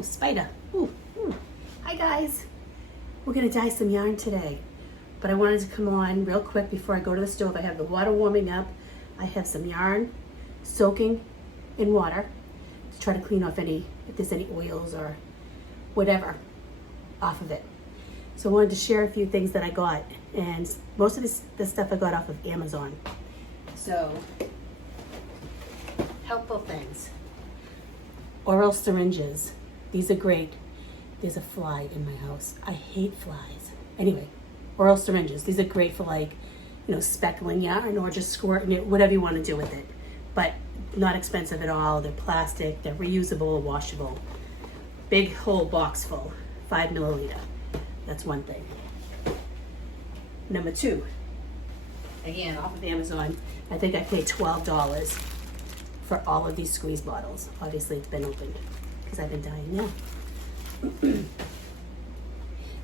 Oh, spider. Ooh, ooh. Hi guys. We're gonna dye some yarn today, but I wanted to come on real quick before I go to the stove. I have the water warming up. I have some yarn soaking in water to try to clean off if there's any oils or whatever off of it. So I wanted to share a few things that I got, and most of this stuff I got off of Amazon. So, helpful things. Oral syringes. These are great. There's a fly in my house. I hate flies. Anyway, oral syringes. These are great for speckling yarn or just squirting it, whatever you want to do with it. But not expensive at all. They're plastic, they're reusable, washable. Big whole box full, 5 milliliter. That's one thing. Number two, again, off of Amazon, I think I paid $12 for all of these squeeze bottles. Obviously it's been opened because I've been dyeing now.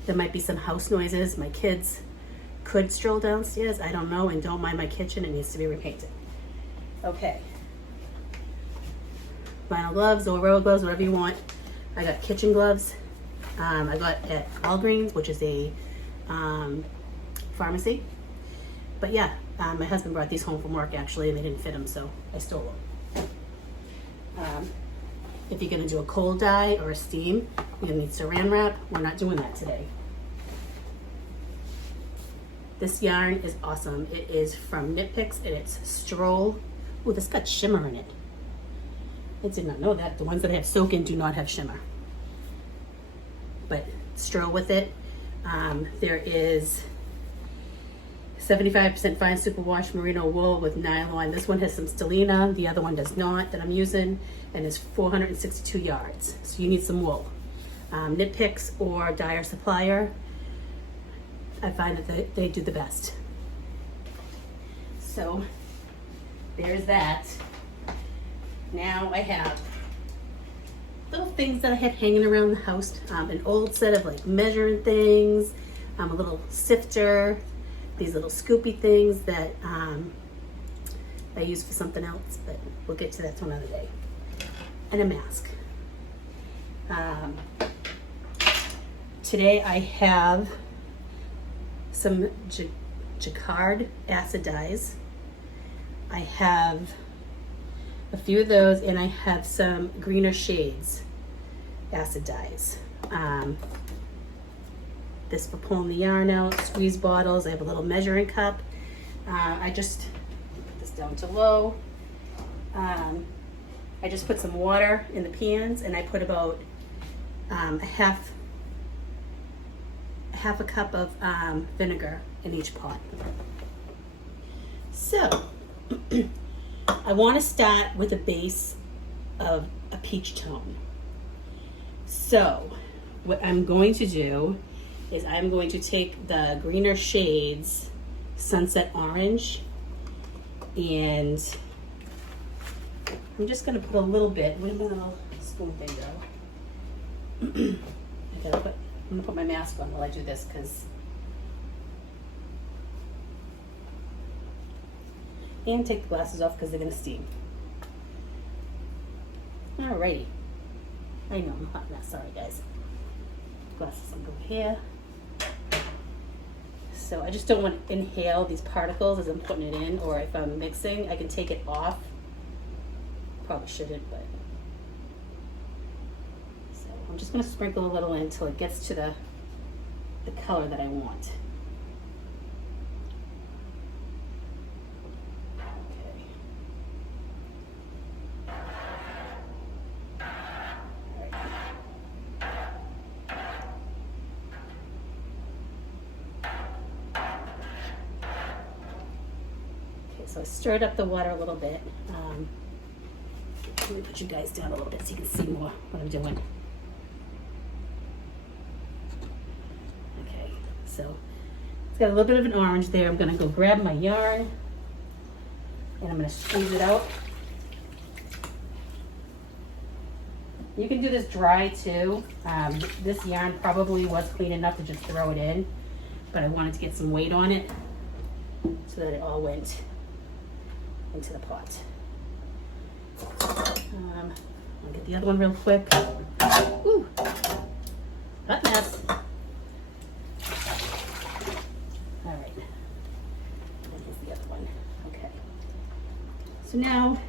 There might be some house noises. My kids could stroll downstairs, I don't know, and don't mind my kitchen, it needs to be repainted. Okay. Vinyl gloves or rubber gloves, whatever you want. I got kitchen gloves. I got at Walgreens, which is a pharmacy. But yeah, my husband brought these home from work actually, and they didn't fit him, so I stole them. If you're gonna do a cold dye or a steam, you're gonna need saran wrap. We're not doing that today. This yarn is awesome. It is from Knit Picks, and it's Stroll. Oh, this got shimmer in it. I did not know that. The ones that I have soak in do not have shimmer. But Stroll with it. There is 75% fine superwash merino wool with nylon. This one has some stellina. The other one does not, that I'm using, and is 462 yards. So you need some wool. Knit Picks or Dyer Supplier, I find that they do the best. So there's that. Now I have little things that I have hanging around the house. An old set of measuring things, a little sifter, these little scoopy things that I use for something else, but we'll get to that another day. And a mask. Today I have some Jacquard acid dyes. I have a few of those, and I have some greener shades acid dyes. This for pulling the yarn out, squeeze bottles. I have a little measuring cup. I just put this down to low. I just put some water in the pans, and I put about a half a cup of vinegar in each pot. So I want to start with a base of a peach tone. So what I'm going to do is I'm going to take the greener shades, Sunset Orange, and I'm just going to put a little bit. Where did my little spoon thing go? I'm going to put my mask on while I do this, because and take the glasses off because they're going to steam. Alrighty. I know I'm a hot mess. Sorry, guys. Glasses will go here. So I just don't want to inhale these particles as I'm putting it in, or if I'm mixing, I can take it off. Probably shouldn't, but. So I'm just going to sprinkle a little in until it gets to the color that I want. So I stirred up the water a little bit. Let me put you guys down a little bit so you can see more what I'm doing. Okay, so it's got a little bit of an orange there. I'm going to go grab my yarn, and I'm going to squeeze it out. You can do this dry too. This yarn probably was clean enough to just throw it in, but I wanted to get some weight on it so that it all went into the pot. I'll get the other one real quick. Ooh, hot mess. All right, and here's the other one. Okay. So now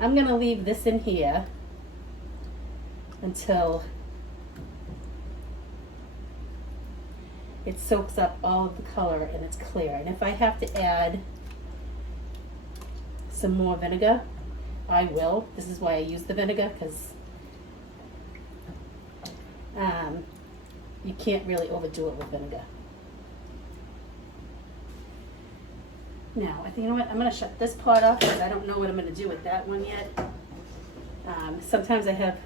I'm gonna leave this in here until it soaks up all of the color and it's clear. And if I have to add some more vinegar, I will. This is why I use the vinegar, because you can't really overdo it with vinegar. Now, I think, you know what, I'm going to shut this pot off because I don't know what I'm going to do with that one yet. Sometimes I have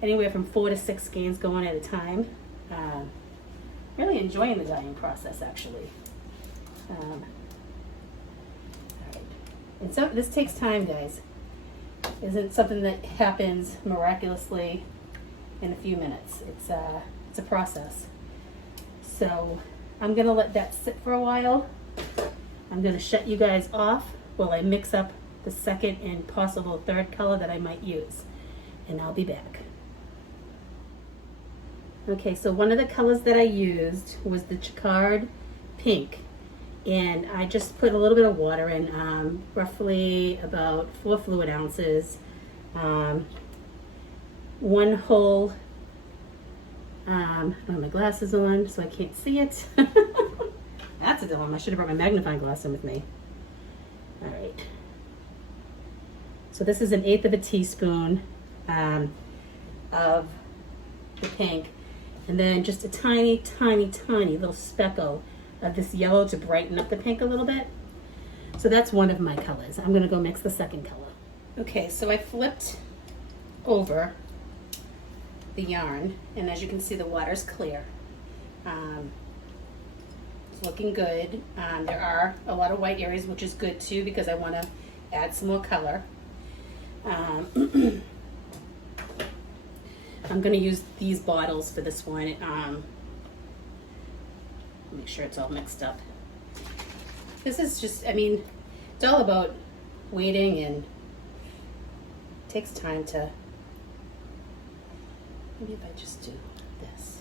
anywhere from 4 to 6 skeins going at a time. Really enjoying the dyeing process, actually. All right. And so this takes time, guys. Isn't something that happens miraculously in a few minutes. It's a process. So I'm gonna let that sit for a while. I'm gonna shut you guys off while I mix up the second and possible third color that I might use, and I'll be back. Okay, so one of the colors that I used was the Chicard Pink, and I just put a little bit of water in, roughly about 4 fluid ounces, 1 whole, I don't have my glasses on so I can't see it. That's a dilemma. I should have brought my magnifying glass in with me. All right. So this is 1/8 of a teaspoon of the pink. And then just a tiny, tiny, tiny little speckle of this yellow to brighten up the pink a little bit. So that's one of my colors. I'm gonna go mix the second color. Okay, so I flipped over the yarn, and as you can see, the water's clear. It's looking good. There are a lot of white areas, which is good too, because I wanna add some more color. I'm going to use these bottles for this one. Make sure it's all mixed up. This is just, I mean, it's all about waiting, and it takes time to, maybe if I just do this,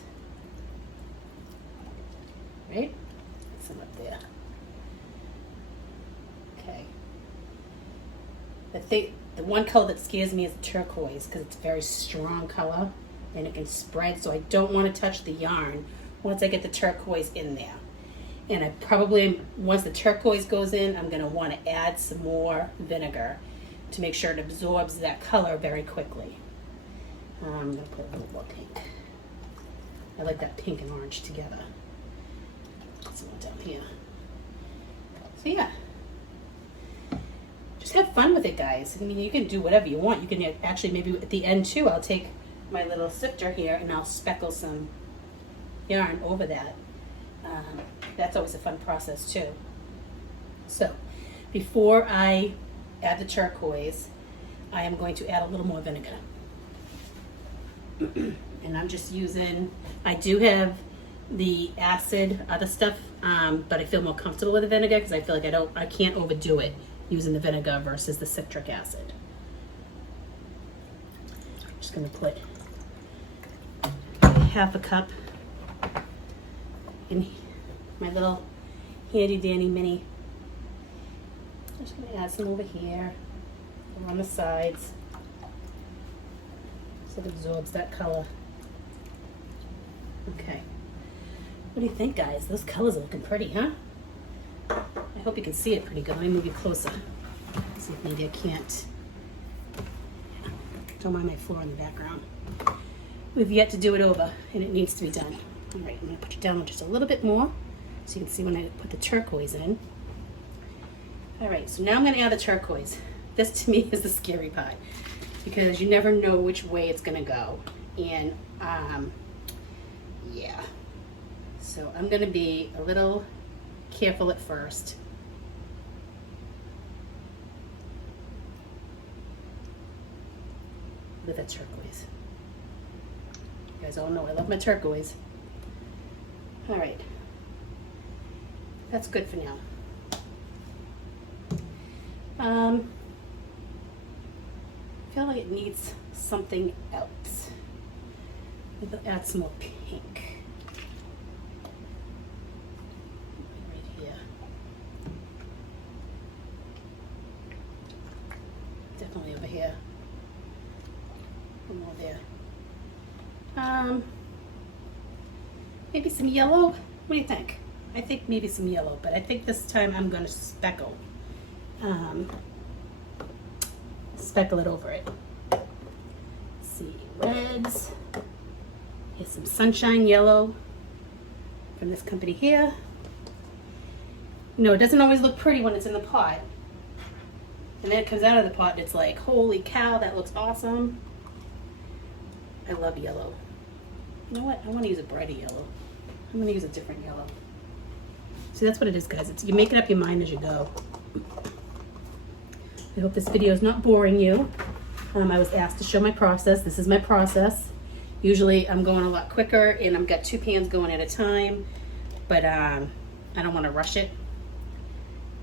right? Get some up there. Okay. The one color that scares me is the turquoise, because it's a very strong color and it can spread, so I don't want to touch the yarn once I get the turquoise in there. And I probably, once the turquoise goes in, I'm going to want to add some more vinegar to make sure it absorbs that color very quickly. I'm going to put a little more pink. I like that pink and orange together. Put some more down here. So yeah. Just have fun with it, guys. I mean, you can do whatever you want. You can actually, maybe at the end too, I'll take my little sifter here and I'll speckle some yarn over that. That's always a fun process too. So before I add the turquoise, I am going to add a little more vinegar. And I'm just using, I do have the acid, other stuff, but I feel more comfortable with the vinegar because I feel like I can't overdo it using the vinegar versus the citric acid. I'm just going to put half a cup in my little handy dandy mini. I'm just going to add some over here, on the sides, so it absorbs that color. Okay. What do you think, guys? Those colors are looking pretty, huh? I hope you can see it pretty good. Let me move you closer. See if maybe I can't. Don't mind my floor in the background. We've yet to do it over, and it needs to be done. All right, I'm going to put you down just a little bit more so you can see when I put the turquoise in. All right, so now I'm going to add the turquoise. This to me is the scary part because you never know which way it's going to go. And yeah, so I'm going to be a little careful at first. Look at that turquoise. You guys all know I love my turquoise. All right, that's good for now. feel like it needs something else. Maybe I'll add some more pink. Right here. Definitely over here. One more there. Maybe some yellow? What do you think? I think maybe some yellow, but I think this time I'm gonna speckle. Speckle it over it. Let's see, reds. Here's some sunshine yellow from this company here. No, it doesn't always look pretty when it's in the pot. And then it comes out of the pot and it's like, holy cow, that looks awesome. I love yellow. You know what? I want to use a brighter yellow. I'm going to use a different yellow. See, that's what it is, guys. It's, you make it up your mind as you go. I hope this video is not boring you. I was asked to show my process. This is my process. Usually I'm going a lot quicker and I've got 2 pans going at a time, but I don't want to rush it.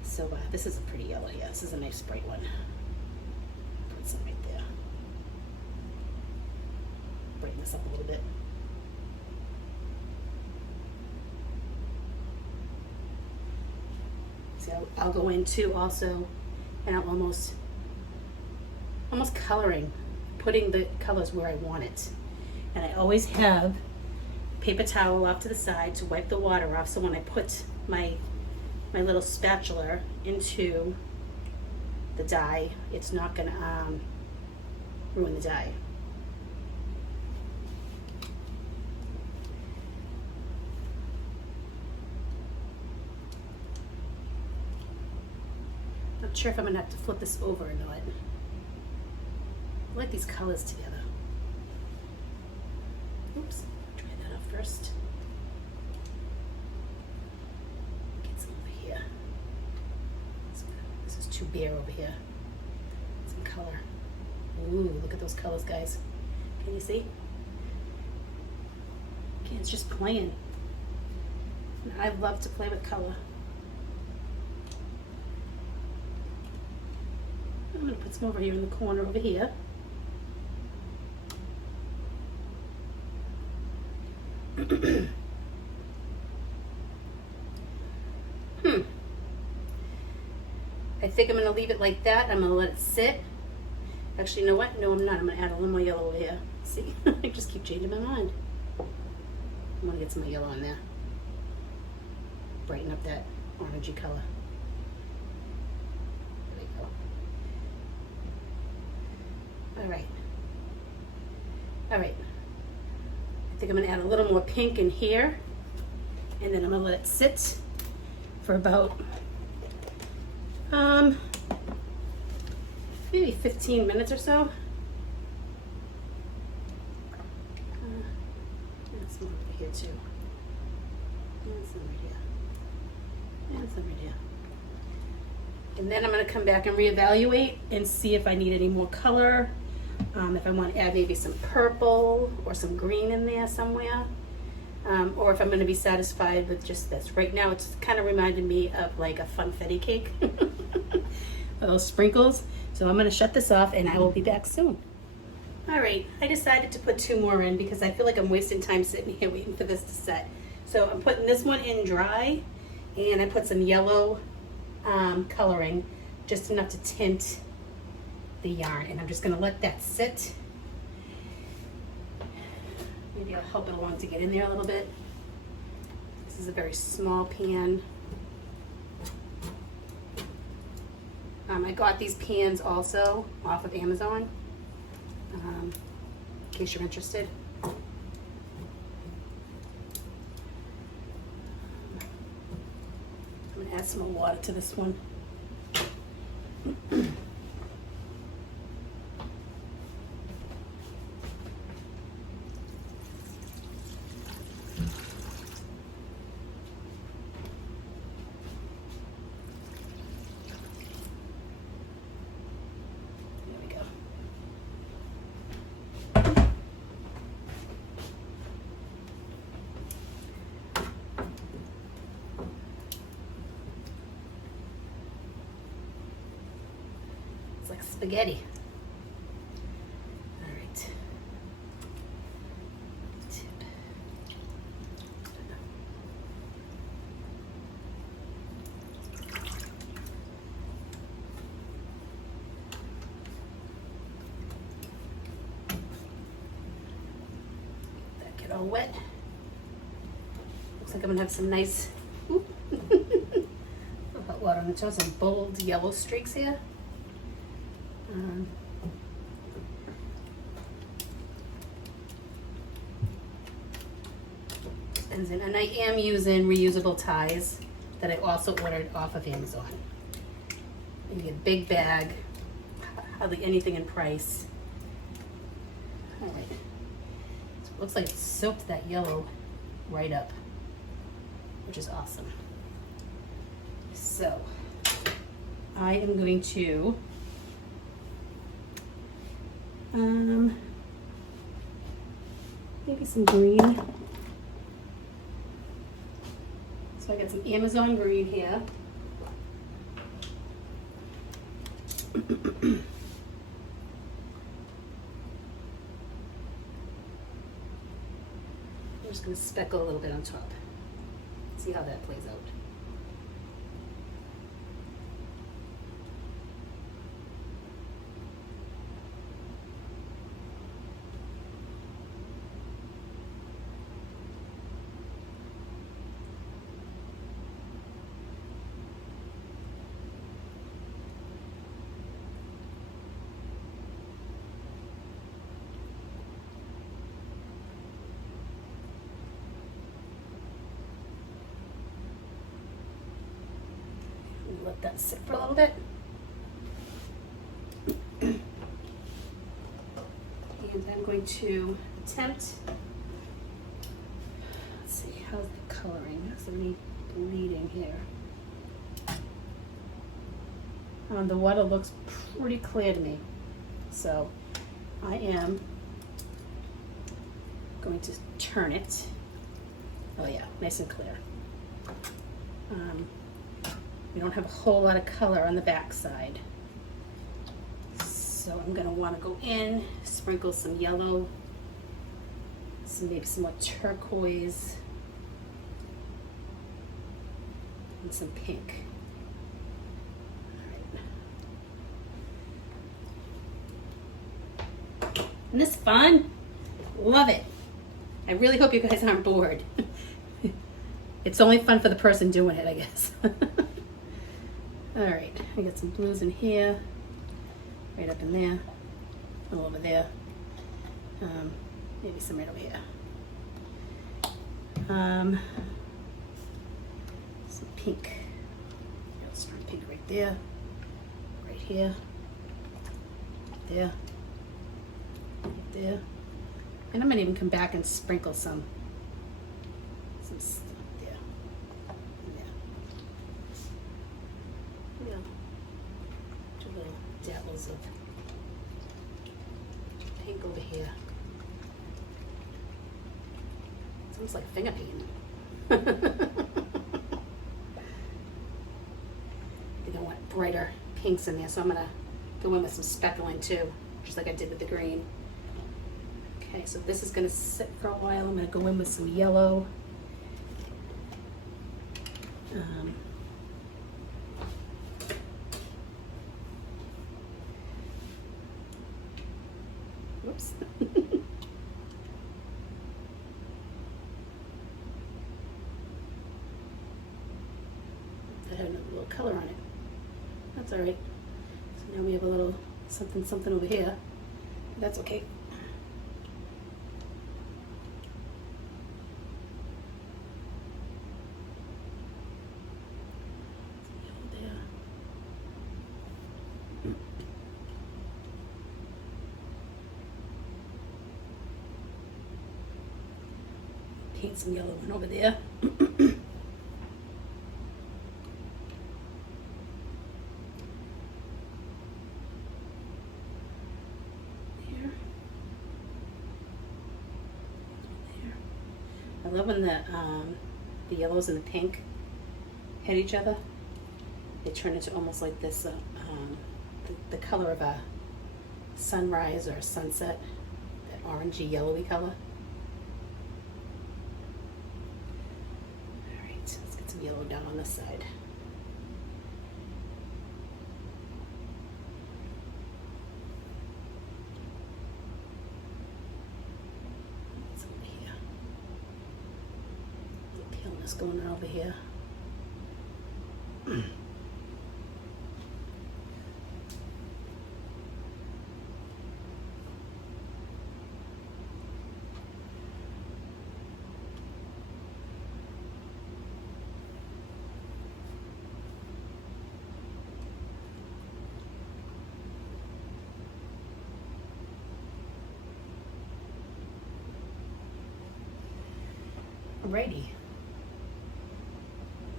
So this is a pretty yellow. Yeah, this is a nice bright one. Put some right there. Brighten this up a little bit. See, I'll go into also, and I'm almost coloring, putting the colors where I want it. And I always have paper towel off to the side to wipe the water off, so when I put my little spatula into the dye, it's not gonna ruin the dye. Not sure if I'm gonna have to flip this over or not. I like these colors together. Oops, try that out first. Get some over here. This is too bare over here. Some color. Ooh, look at those colors, guys. Can you see? Okay, it's just playing. And I love to play with color. I'm gonna put some over here in the corner over here. I think I'm going to leave it like that. I'm going to let it sit. Actually, you know what? No, I'm not. I'm going to add a little more yellow over here. See? I just keep changing my mind. I'm going to get some more yellow in there. Brighten up that orangey color. There we go. All right. All right. I think I'm going to add a little more pink in here, and then I'm going to let it sit for about maybe 15 minutes or so. Add some over here too. And some right here. And some right here. And then I'm going to come back and reevaluate and see if I need any more color. If I want to add maybe some purple or some green in there somewhere, or if I'm going to be satisfied with just this. Right now it's kind of reminded me of like a funfetti cake, those sprinkles. So I'm going to shut this off and I will be back soon. All right, I decided to put 2 more in because I feel like I'm wasting time sitting here waiting for this to set. So I'm putting this one in dry, and I put some yellow coloring, just enough to tint the yarn, and I'm just going to let that sit. Maybe I'll help it along to get in there a little bit. This is a very small pan. I got these pans also off of Amazon, in case you're interested. I'm going to add some more water to this one. Like spaghetti. all wet. Looks like I'm gonna have some nice hot water. I'm gonna draw some bold yellow streaks here. And I am using reusable ties that I also ordered off of Amazon. You get a big bag, hardly anything in price. All right, so it looks like it soaked that yellow right up, which is awesome. So I am going to maybe some green. So I got some Amazon green here. I'm just going to speckle a little bit on top. See how that plays out. Let that sit for a little bit. And I'm going to attempt, let's see, how's the coloring? There's any bleeding here. The water looks pretty clear to me. So I am going to turn it. Oh yeah, nice and clear. We don't have a whole lot of color on the back side. So I'm gonna wanna go in, sprinkle some yellow, maybe some more turquoise, and some pink. All right. Isn't this fun? Love it. I really hope you guys aren't bored. It's only fun for the person doing it, I guess. All right, I got some blues in here, right up in there, a little over there, maybe some right over here. Some pink, let's try pink right there, right here, there, right there. And I'm gonna even come back and sprinkle some stuff there. Little dabbles of pink over here. It's almost like finger painting. I think I want brighter pinks in there, so I'm gonna go in with some speckling too, just like I did with the green. Okay, so this is gonna sit for a while. I'm gonna go in with some yellow. Whoops. I had another little color on it. That's all right. So now we have a little something over here. That's okay. Paint some yellow one over there. I love when the yellows and the pink hit each other. They turn into almost like this, the color of a sunrise or a sunset, that orangey yellowy color. All right, let's get some yellow down on this side. That's over here. what's going on over here. Alrighty.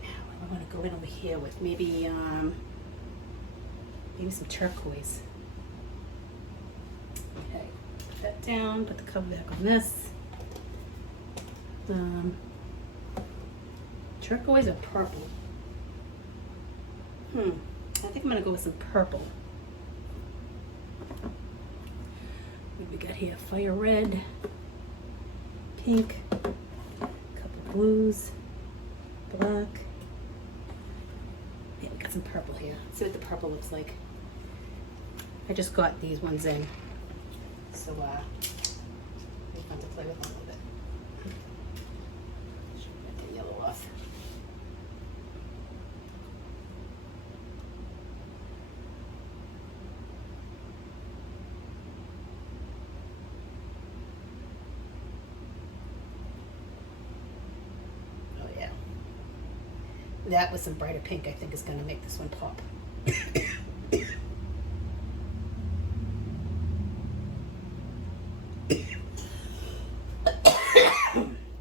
Now I want to go in over here with maybe some turquoise. Okay, put that down, put the cover back on this. Turquoise or purple? I think I'm gonna go with some purple. What do we got here? Fire red, pink, blues, black. Yeah, we got some purple here. Let's see what the purple looks like. I just got these ones in, so it's fun to play with a little bit. Get the yellow off. That with some brighter pink, I think, is going to make this one pop.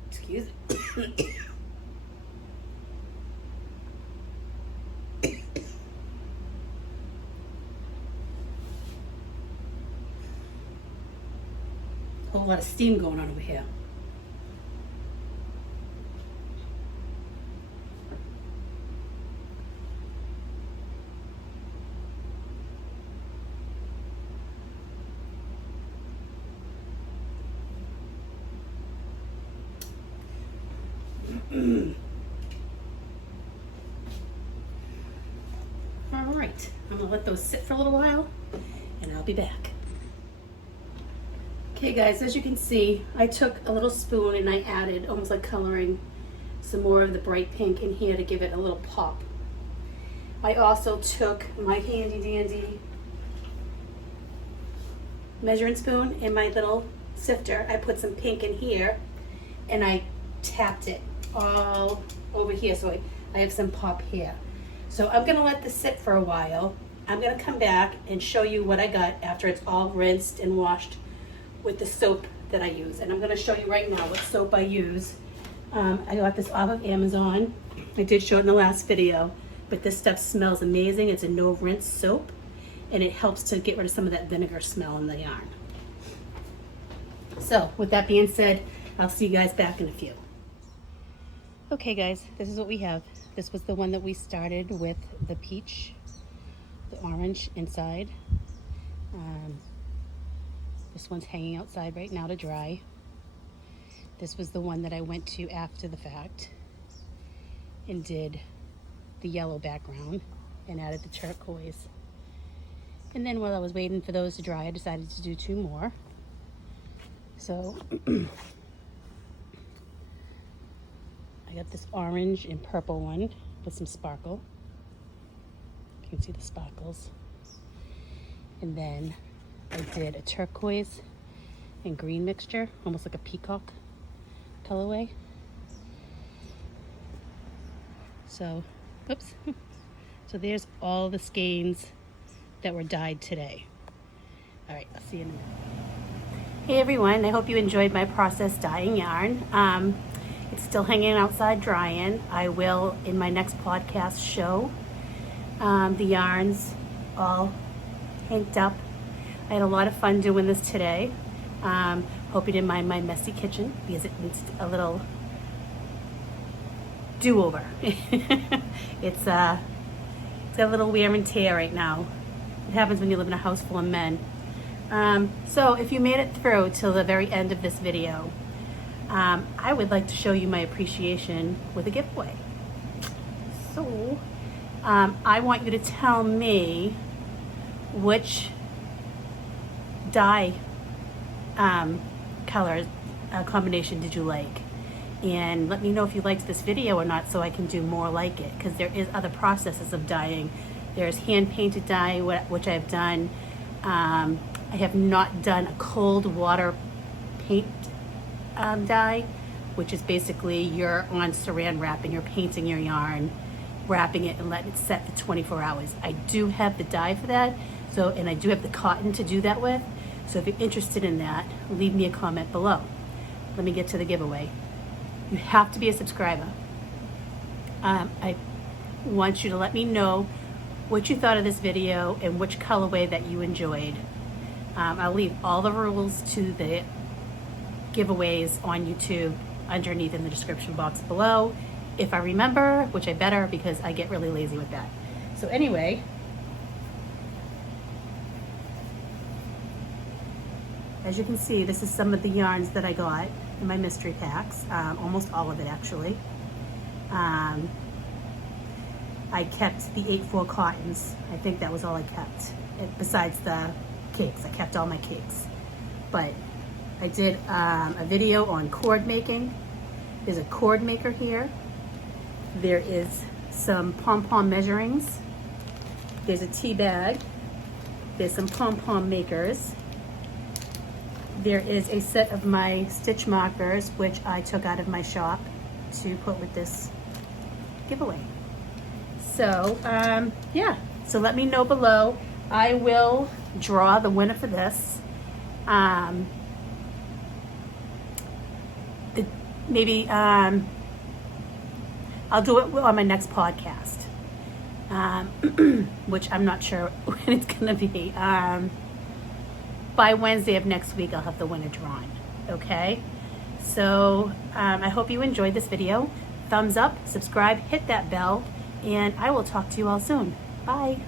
Excuse me. A whole lot of steam going on over here. All right, I'm gonna let those sit for a little while and I'll be back. Okay guys, as you can see, I took a little spoon and I added, almost like coloring, some more of the bright pink in here to give it a little pop. I also took my handy dandy measuring spoon and my little sifter. I put some pink in here and I tapped it all over here, so I have some pop here. So I'm gonna let this sit for a while. I'm gonna come back and show you what I got after it's all rinsed and washed with the soap that I use. And I'm gonna show you right now what soap I use. I got this off of Amazon. I did show it in the last video, but this stuff smells amazing. It's a no rinse soap and it helps to get rid of some of that vinegar smell in the yarn. So with that being said, I'll see you guys back in a few. Okay guys, this is what we have. This was the one that we started with the peach, the orange inside. This one's hanging outside right now to dry. This was the one that I went to after the fact and did the yellow background and added the turquoise. And then while I was waiting for those to dry, I decided to do two more. So I got this orange and purple one with some sparkle. You can see the sparkles. And then I did a turquoise and green mixture, almost like a peacock colorway. So, oops. So there's all the skeins that were dyed today. All right, I'll see you in a minute. Hey everyone, I hope you enjoyed my process dyeing yarn. It's still hanging outside drying. I will, in my next podcast, show the yarns all inked up. I had a lot of fun doing this today. Hope you didn't mind my messy kitchen because it needs a little do-over. It's got a little wear and tear right now. It happens when you live in a house full of men. So if you made it through till the very end of this video, I would like to show you my appreciation with a giveaway. So I want you to tell me which dye color combination did you like, and let me know if you liked this video or not so I can do more like it, because there is other processes of dyeing. There's hand painted dye, which I've done. I have not done a cold water paint dye, which is basically you're on saran wrap and you're painting your yarn, wrapping it and letting it set for 24 hours. I do have the dye for that, and I do have the cotton to do that with. So if you're interested in that, leave me a comment below. Let me get to the giveaway. You have to be a subscriber. I want you to let me know what you thought of this video and which colorway that you enjoyed. I'll leave all the rules to the giveaways on YouTube underneath in the description box below, if I remember, which I better, because I get really lazy with that. So anyway, as you can see, this is some of the yarns that I got in my mystery packs, almost all of it actually. I kept the 8/4 cottons. I think that was all I kept, besides the cakes. I kept all my cakes. But I did a video on cord making. There's a cord maker here. There is some pom-pom measurings. There's a tea bag. There's some pom-pom makers. There is a set of my stitch markers, which I took out of my shop to put with this giveaway. So, yeah. So let me know below. I will draw the winner for this. Maybe I'll do it on my next podcast, which I'm not sure when it's gonna be. By Wednesday of next week, I'll have the winner drawn. Okay, so I hope you enjoyed this video. Thumbs up, subscribe, hit that bell, and I will talk to you all soon. Bye.